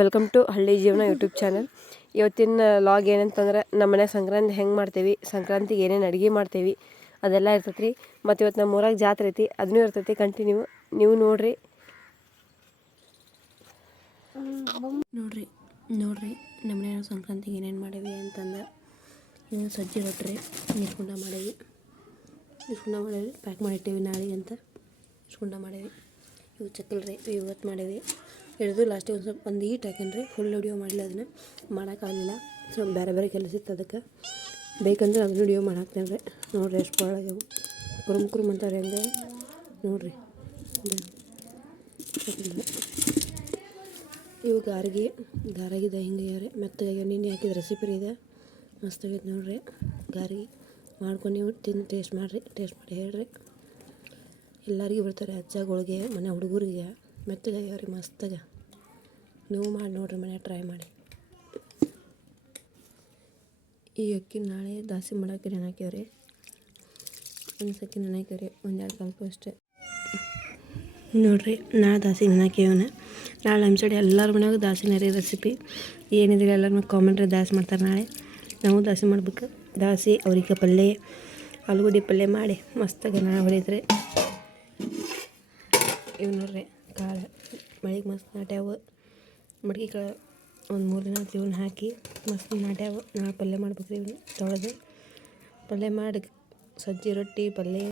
Welcome to ಹಳ್ಳಿ ಜೀವನ YouTube channel. ಇವತ್ತಿನ ಲಾಗ್ ಏನಂತಂದ್ರೆ ನಮ್ಮ ಮನೆ ಸಂಕ್ರಾಂತಿ ಹೆಂಗೆ ಮಾಡ್ತೇವೆ, ಸಂಕ್ರಾಂತಿಗೆ ಏನೇನು ಅಡುಗೆ ಮಾಡ್ತೇವೆ ಅದೆಲ್ಲ ಇರ್ತೈತೆ ರೀ. ಮತ್ತು ಇವತ್ತು ನಮ್ಮ ಊರಾಗ ಜಾತ್ರೆ ಐತಿ, ಅದನ್ನೂ ಇರ್ತೈತಿ. ಕಂಟಿನ್ಯೂ ನೀವು ನೋಡ್ರಿ ನೋಡ್ರಿ ನಮ್ಮ ಮನೆ ಸಂಕ್ರಾಂತಿಗೆ ಏನೇನು ಮಾಡೇವಿ ಅಂತಂದ್ರೆ ಇನ್ನು ಸಜ್ಜಿ ರೊಟ್ಟಿ ನೀರ್ಕುಂಡ ಮಾಡೇವಿ, ಪ್ಯಾಕ್ ಮಾಡಿಟ್ಟೇವಿ ನಾಳೆಗೆ ಅಂತ. ನೀರ್ಕುಂಡ ಮಾಡೇವಿ. ಇವು ಚಕ್ಕಲ್ ರೀ, ಇವತ್ತು ಮಾಡೇವಿ. ಹಿಡಿದು ಲಾಸ್ಟಿಗೆ ಒಂದು ಈಟ್ ಹಾಕೇನ್ರಿ. ಫುಲ್ ವಿಡಿಯೋ ಮಾಡಲಿ, ಅದನ್ನು ಮಾಡೋಕ್ಕಾಗಲಿಲ್ಲ. ಸೊ ಬೇರೆ ಬೇರೆ ಕೆಲಸ ಇತ್ತು, ಅದಕ್ಕೆ ಬೇಕಂದ್ರೆ ಅದನ್ನ ವಿಡಿಯೋ ಮಾಡಿ ಹಾಕ್ತೇನೆ ರೀ. ನೋಡಿರಿ ಎಷ್ಟು ಭಾಳಾಗ್ಯವು, ಕುರುಮ್ ಅಂತಾರೆ ಹಂಗೆ ನೋಡಿರಿ. ಇವು ಗಾರಾಗಿದೆ ಹಿಂಗೆ ರೀ, ಮೆತ್ತಗೆ ನಿನ್ನೆ ಹಾಕಿದ ರೆಸಿಪಿ ಇದೆ, ಮಸ್ತಾಗೈತೆ ನೋಡಿರಿ. ಗಾರಿಗೆ ಮಾಡ್ಕೊಂಡು ನೀವು ತಿಂದು ಟೇಸ್ಟ್ ಮಾಡಿ ಹೇಳ್ರಿ. ಎಲ್ಲರಿಗೂ ಬಿಡ್ತಾರೆ, ಅಜ್ಜಗಳಿಗೆ, ಮನೆ ಹುಡುಗರಿಗೆ ಮೆತ್ತಗಾಗ್ಯಾವ ರೀ, ಮಸ್ತಾಗ. ನೀವು ಮಾಡಿ ನೋಡಿರಿ, ಮನೆ ಟ್ರೈ ಮಾಡಿ. ಈ ಅಕ್ಕಿ ನಾಳೆ ದಾಸಿ ಮಾಡೋಕೆ ನೆನೆ ಹಾಕ್ಯಾವ್ರಿ. ಒಂದು ಸಕ್ಕಿ ನೆನೆ ಹಾಕ್ಯಾವ್ರಿ, 1-2 ಕಲ್ಪ ಅಷ್ಟೇ ನೋಡಿರಿ. ನಾಳೆ ದಾಸಿ ನೆನೆ ಹಾಕ್ಯಾವನ. ನಾಳೆ ನಮ್ಮ ಸೈಡ್ ಎಲ್ಲರ ಮನೆಯಾಗ ದಾಸಿನ ರೀ ರೆಸಿಪಿ. ಏನಿದ್ರೆ ಎಲ್ಲರೂ ಕಾಮೆಂಟ್ರಿ ದಾಸಿ ಮಾಡ್ತಾರೆ. ನಾಳೆ ನಾವು ದಾಸಿ ಮಾಡ್ಬೇಕು. ದಾಸಿ ಅವ್ರಿಗೆ ಪಲ್ಯ, ಆಲೂಗಡ್ಡೆ ಪಲ್ಯ ಮಾಡಿ ಮಸ್ತಾಗ ನಾಳೆ ಹೊಡಿದ್ರಿ. ಇವು ನೋಡ್ರಿ ಕಾಳು ಮಳೆಗೆ ಮಸ್ತ್ ನಾಟ್ಯಾವ. ಮಡ್ಕೆ ಕಾಳು ಒಂದು 3 ದಿನ ಇವನ್ನ ಹಾಕಿ ಮಸ್ತ್ ನಾಟ್ಯಾವ. ನಾಳೆ ಪಲ್ಯ ಮಾಡ್ಬೇಕು ರೀ. ಇವನ್ನ ತೊಳೆದು ಪಲ್ಯ ಮಾಡಿ ಸಜ್ಜಿ ರೊಟ್ಟಿ ಪಲ್ಯ.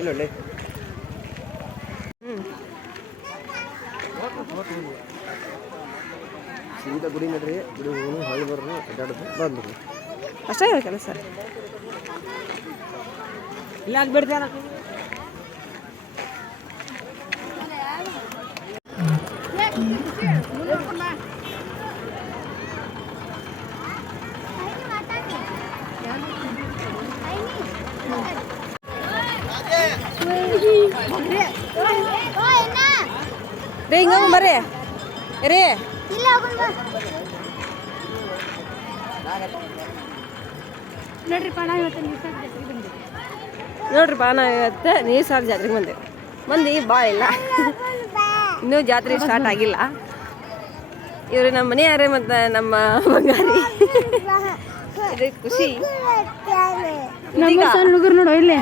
ಇಲ್ಲೊಳ್ಳೆ ಸೀದಾ ಗುಡಿ ನಡ್ರಿ, ಗುಡಿ ಹೋಗಿ ಹೊಳ್ಳಿ ಬರ್ರಿ, ಅಡ್ಡಾಡೋದು ಬಂದ್ರಿ ಅಷ್ಟೇ ಕೆಲಸ. ಇಲ್ಲ ಆಗ್ಬಿಡ್ತೇನ ರೀ. ಹಿಂಗ ಬರ್ರಿ ರೀ. ನೋಡ್ರಿಪ್ಪ, ನಾವು ಇವತ್ತು ನೀರು ಸಾರು ಜಾತ್ರೆಗೆ ಬಂದೇವೆ. ಮಂದಿ ಭಾಳ ಇಲ್ಲ, ಇನ್ನೂ ಜಾತ್ರೆ ಸ್ಟಾರ್ಟ್ ಆಗಿಲ್ಲ. ಇವ್ರು ನಮ್ಮ ಮನೆಯಾರೇ ಮತ್ತು ನಮ್ಮ ಬಂಗಾರಿ. ಇದು ಖುಷಿ ಹುಡುಗರು ನೋಡು ಇಲ್ಲೇ.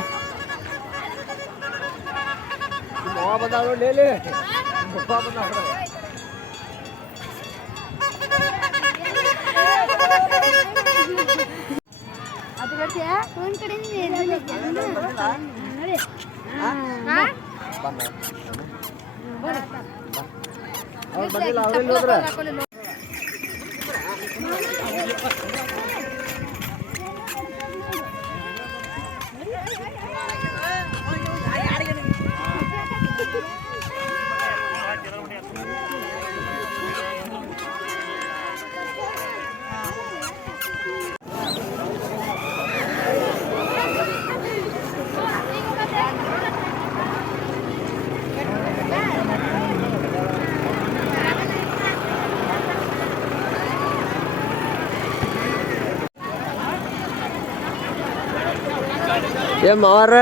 ಏ ಮಾವಾರ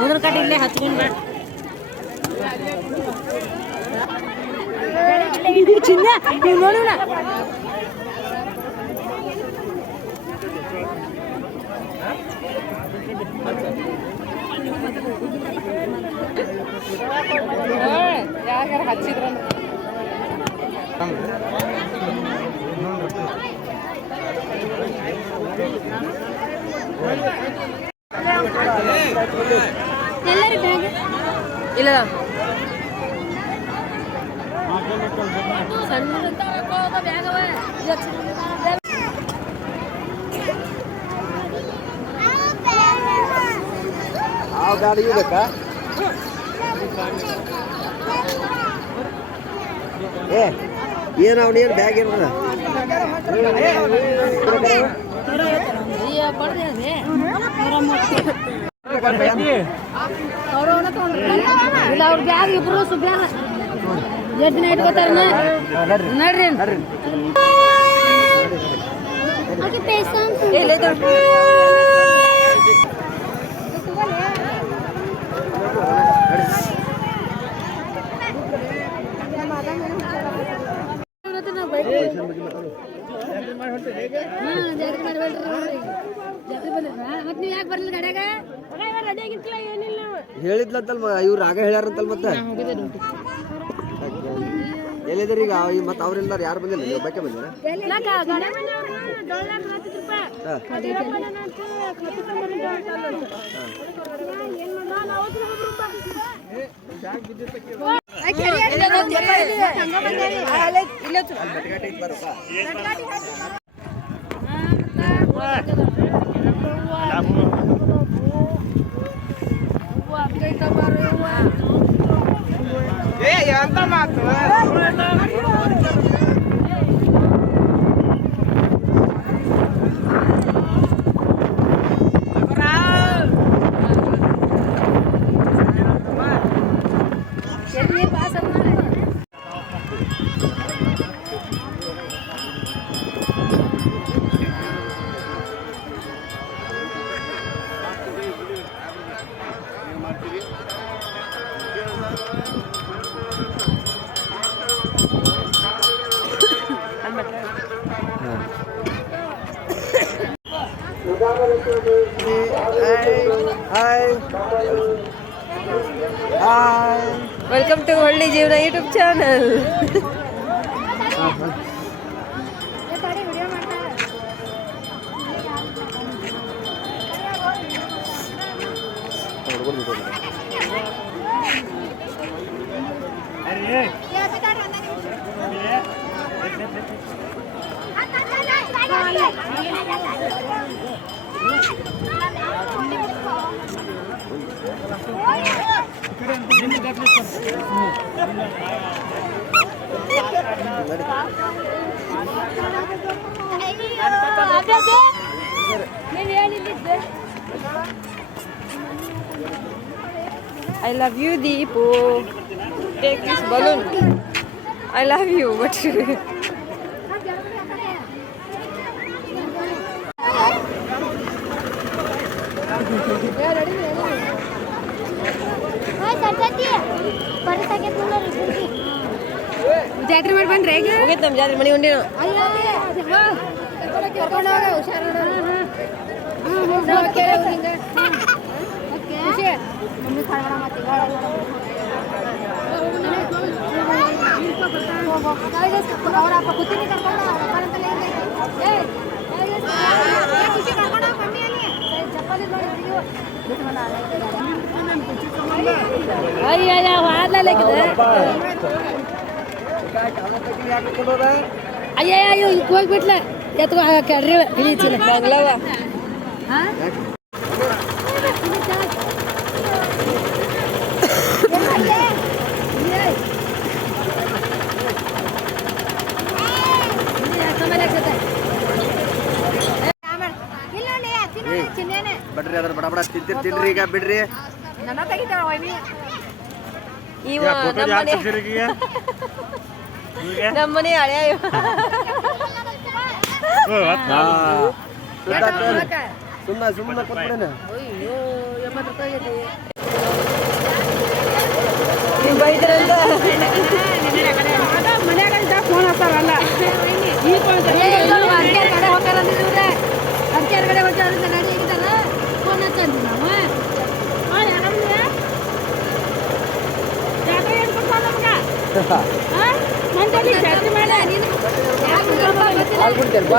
ಉದ್ರ ಕಡ್ಡಿ ಇಲ್ಲೇ ಹಚ್ಕೊಂಡ ಚಿನ್ನ ನೀವು ನೋಡೋಣ ಯಾರು ಹಚ್ಚಿದ್ರ ಇಲ್ಲ ಗಾಡಿ ಬೇಕಾ ಏ ಏನು ಅವನೇನು ಬ್ಯಾಗ್ ಇರೋದ ಇಲ್ಲ ಅವ್ರ ಬ್ಯಾಗ್ ಇಬ್ರು ಸುಬ್ಯಾನ ಎಷ್ಟು ದಿನ ಇಟ್ಕೋತಾರ ನೋಡ್ರಿ ಹೇಳಿದ್ಲಂತಲ್ ಇವ್ರು ಆಗ ಹೇಳ್ಯಾರಂತಲ್ ಮತ್ತೆ ಎಲ್ಲಿದ್ದೀರಿ ಈಗ ಮತ್ತೆ ಅವ್ರೆಲ್ಲಾರು ಯಾರು ಬಂದಿಲ್ಲ ನೀವು ಬಟ್ಟೆ ಬಂದಿರ ಎಂತ ಮಾತು ವೆಲ್ಕಮ್ ಟು ಹಳ್ಳಿ ಜೀವನ YouTube channel. I love you, Deepu. Take this balloon. I love you, but ಜಾತ್ರೆ ಮಾಡಿ ಬಂದ್ರೆ ಈಗ ಹೋಗಿತ್ತು ನಮ್ಮ ಜಾತ್ರೆ ಮನೆ ಉಂಡಿ ಅಯ್ಯ ಹಾಡ್ಲೇ ಅಯ್ಯೋ ಅಯ್ಯೋ ಈಗ ಹೋಗ್ಬಿಟ್ಲ ಎತ್ಕೋ ಕೆಡ್ರಿ ಇಳಿಚಿಲ್ಲ ಬಂಗ್ಲವ ಬಡ್ರಿ ಅದ್ರ ಬಡ ಬಡ ತಿನ್ರಿ ಈಗ ಬಿಡ್ರಿ. ಇವ ನಮ್ಮನೆ ಹಳೆಯ ಸುಮ್ಮನೆ ಕೊಟ್ಬಿಡೇನ. ಬೈದ್ರಂತ ಫೋನ್ ಹಚ್ತಾರಲ್ಲ ಕಡೆ ಹೋಗ್ತಾರಂದ್ರೆ ಅದಕ್ಕೆ ಕಡೆ ಹೋಗ್ತಾರಂತ ಗಾಡಿ ಆಗಿದ್ದಾರ ಫೋನ್ ಹಚ್ಚಂತೀವಿ ನಾವು ಜಾತ್ರೆ ಏನು ಕೊಡ್ತಾವ ನಮ್ಗೆ ಮಂಟಲಿ ಜಾತ್ರೆ ಮಾಡ ನೀನು ಹಾಲು ಕುಡಿತೇನಪ್ಪ?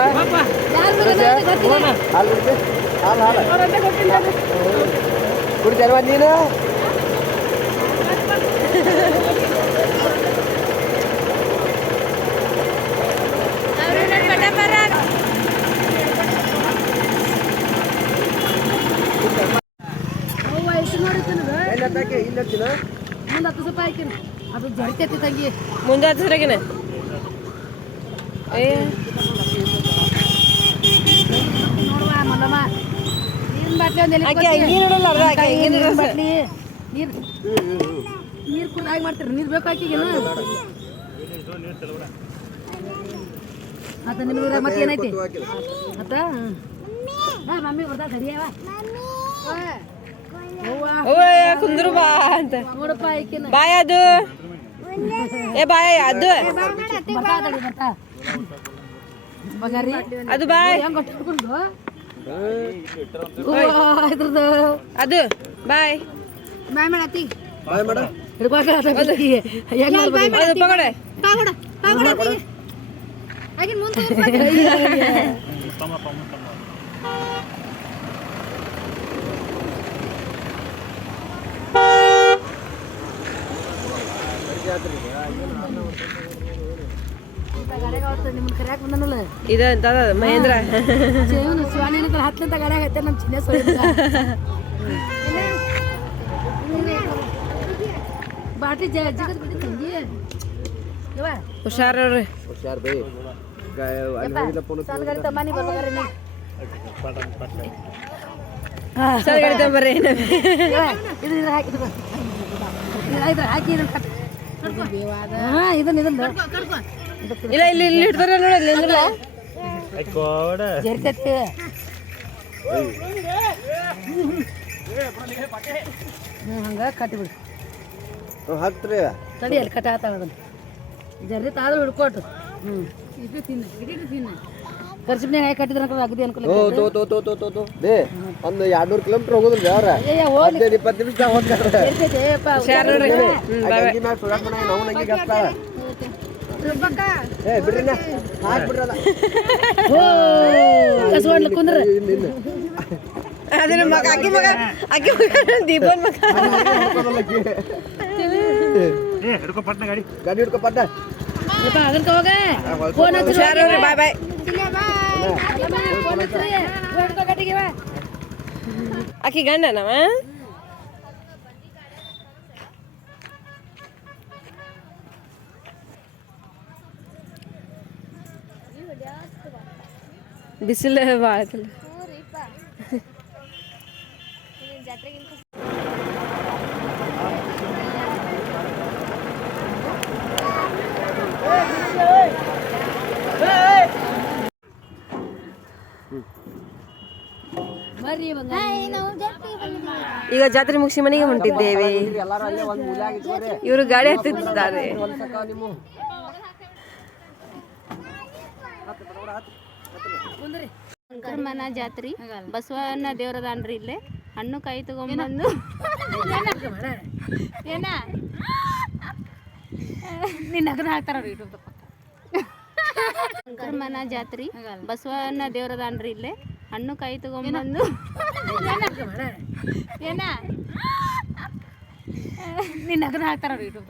ಹಾಲು ಕುಡಿತೆ? ಹಾಲು ಕುಡಿತೇನವ ನೀನು? ಇಲ್ಲತ್ತಿನ ಮುಂದೆ 10 ರೂಪಾಯಿ ಹಾಕಿನ ಅದು ಜಡಿತೈತಿ ತಂಗಿ ಮುಂದೆ ಹತ್ತಿರಗಿನ ನೋಡುವ ಮಲ್ಲಮ್ಮ ನೀರಿನ ಬಾಟ್ಲಿ ಒಂದು ಆಕೆ ಅಂಗಿ ನೋಡಲ್ಲ ಅರ್ಧ ಆಕೆ ಅಂಗಿ ನೋಡಲ್ಲ. ಬಾಟ್ಲಿ ನೀರು ನೀರು ಕುಡ್ದು ಹಾಗೆ ಮಾಡ್ತೀರಿ ನೀರು ಬೇಕು ಹಾಕಿಗೇನು ಮತ್ತೆ ನಿಮ್ಗೆ ಮತ್ತೆ ಏನೈತಿ ಮತ್ತ ಮಮ್ಮಿ ಬರ್ತಾ ಸರಿಯವ ಓಯ್ ಕುಂದ್ರು ಬಾ ಅಂತ ನೋಡಪ್ಪ ಆಯ್ಕೆನ ಬಾಯ್ ಅದು ಏ ಬಾಯ್ ಅದು ಬರ್ತಾ ಬಗಾರಿ ಅದು ಬಾಯ್ ಹೆಂಗ್ ಕೊಟ್ಟಿರ್ಕೊಂಡು ಇದ್ರದ್ದು ಅದು ಬಾಯ್ ಬಾಯ್ ಮಾಡತ್ತಿ ಬಾಯ್ ಮಾಡ. ಹಿಡ್ಕೊಂಡ ಅದು ಪಗಡೆ ನಿಮ್ಮನ್ನ ಕರ್ಯಾಕ ಬಂದನಲ್ಲ ಇದು ಅಂತ ಮಹೇಂದ್ರ ಇವನು ಶಿವಾನಿನ ಹತ್ತಂತ ಗಾಡ್ಯಾಗ ಐತೆ ನಮ್ಮ ಚಿನ್ನ ಬಾಟಿ ಜಗತ್ ಬಿಟ್ಟು ತಂಗಿ ಹುಷಾರ್ರಿ ಹುಷಾರ್ ಬೈ. ಅಲ್ಲಿ ಹೋಗಿದ್ದ ಫೋನ್ ಸಾಲಗಾರಿ ತಮ್ಮನಿ ಬರ್ಬೇಕಾರೆ ನೀ ಸರಿ ಗಾಡಿ ತಗೊಂಬರ್ರಿ ಇದು ಹಾಕಿದ್ರು ಇದು ಹಾಕಿ ಇದನ್ನ ಕಟ್ ಹಾಂ ಇದನ್ನ ಇಲ್ಲ ಇಲ್ಲಿ ಇಲ್ಲಿ ಇಡ್ತಾರ ನೋಡಿ ಅಲ್ಲಿ ಅಂದ್ರಲ್ಲ ಜರ್ತೈತಿ ಹಂಗ ಕಟ್ಟಿಬಿಡು ಹತ್ರಿ ತಡಿ ಅಲ್ಲಿ ಕಟ್ಟಾತಾಳ ಅದನ್ನ ಜರ್ರಿ ತಾಳು ಹಿಡ್ಕೊಟ್ಟು ಇದು ತಿನ್ನ ಖರ್ಚಿನ್ಯಾಗ ಹಾಕಿ ಕಟ್ಟಿದ್ರ ಅಗದಿ ಅನ್ಕೂಲ ಬೇ ಒಂದು 200 ಕಿಲೋಮೀಟರ್ ಹೋಗೋದಿಲ್ಲ ಯಾರ ಅಯ್ಯ ಹೋಗ್ಲಿ 15-20 ನಿಮಿಷ ಹೋಗ್ತಾರೆ. ಇರ್ತೈತೆಪ್ಪ ನಾವು ನಂಗೆ ಗಸ್ತಾಳ. ಏ ಬಿಡ್ರಿ ಹಾಕ್ಬಿಡ್ರಲ್ಲ ಕಸ್ಕೊಂಡ್ಲ ಕುಂದ್ರ ಅದನ್ನ ಮಗ ಅಕ್ಕಿ ಮಗ ದೀಪನ್ ಮಗ ಗಾಡಿ ಹಿಡ್ಕೊ ಪಟ್ಟ. ಯಪ್ಪ ಅದನ್ನ ಹೋಗ ಫೋನ್ ಹಚ್ಚಿ ಹುಷಾರ್ರಿ ಬಾಯ್ ಬಾಯ್ ಫೋನ್ ಹಚ್ಚ್ರಿ ಹಿಡ್ಕೊ ಗಟ್ಟಿಗೆ ಬಾ ಅಕ್ಕಿ ಗಂಡನವ ಬಿಸಿಲು ಭಾಳ ಐತಲ್ಲ ಈಗ ಜಾತ್ರೆ ಮುಗಿಸಿ ಮನೆಗೆ ಹೊಂಟಿದ್ದೇವೆ. ಇವರು ಗಾಡಿ ಹತ್ತಿದ್ದಾರೆ. ಶಂಕರಮ್ಮನ ಜಾತ್ರಿ ಬಸವಣ್ಣ ದೇವರದಾನ್ರಿ ಇಲ್ಲೇ ಹಣ್ಣು ಕಾಯಿ ತಗೊಂಡ್ಬಂದು ಏನ ಶಂಕರಮ್ಮನ ಜಾತ್ರಿ ಬಸವಣ್ಣ ದೇವರದಾನ್ರಿ ಇಲ್ಲೇ ಹಣ್ಣು ಕಾಯಿ ತಗೊಂಡ್ಬಂದು ಏನ ನಿನ್ನ ಹಾಕ್ತಾರ ಯೂಟ್ಯೂಬ್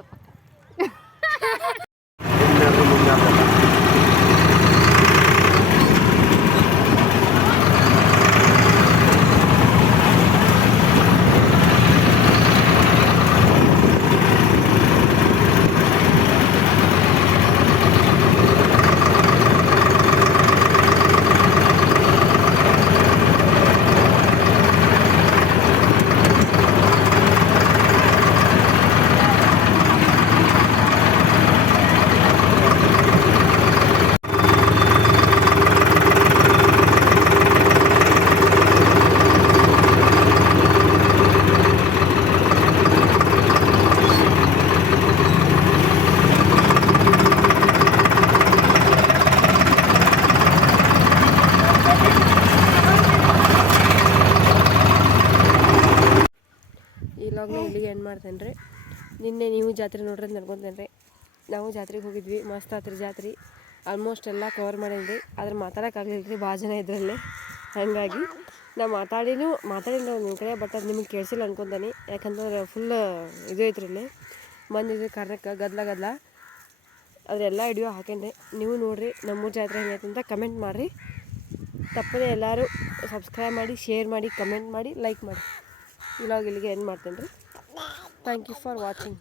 ಮಾಡ್ತೇನೆ ರೀ. ನಿನ್ನೆ ನೀವು ಜಾತ್ರೆ ನೋಡ್ರಿ ಅಂತ ಅನ್ಕೊತೇನೆ ರೀ. ನಾವು ಜಾತ್ರೆಗೆ ಹೋಗಿದ್ವಿ, ಮಸ್ತ್ ಆತ್ರಿ ಜಾತ್ರೆ. ಆಲ್ಮೋಸ್ಟ್ ಎಲ್ಲ ಕವರ್ ಮಾಡೀನಿ ರೀ. ಆದ್ರೆ ಮಾತಾಡೋಕ್ಕಾಗಲಿಲ್ಲ ರೀ, ಭಾಳ ಜನ ಇದ್ರಲ್ಲಿ. ಹಾಗಾಗಿ ನಾ ಮಾತಾಡಿನ ಒಂದೊಂದು ಕಡೆ, ಬಟ್ ಅದು ನಿಮಗೆ ಕೇಳಿಸಿಲ್ಲ ಅನ್ಕೊತಾನೆ. ಯಾಕಂತಂದ್ರೆ ಫುಲ್ ಇದು ಐತ್ರಿ ಇಲ್ಲಿ ಮಂದಿ ಕಾರಣಕ್ಕೆ ಗದ್ದಲ ಅದೆಲ್ಲ ವಿಡಿಯೋ ಹಾಕೇನಿ ರೀ. ನೀವು ನೋಡಿರಿ ನಮ್ಮೂರು ಜಾತ್ರೆ ಹೆಂಗೈತೆ ಅಂತ ಕಮೆಂಟ್ ಮಾಡಿರಿ. ತಪ್ಪದೆ ಎಲ್ಲರೂ ಸಬ್ಸ್ಕ್ರೈಬ್ ಮಾಡಿ, ಶೇರ್ ಮಾಡಿ, ಕಮೆಂಟ್ ಮಾಡಿ, ಲೈಕ್ ಮಾಡಿ. ಇವಾಗ ಇಲ್ಲಿಗೆ ಎಂಡ್ ಮಾಡ್ತೇನೆ ರೀ. Thank you for watching.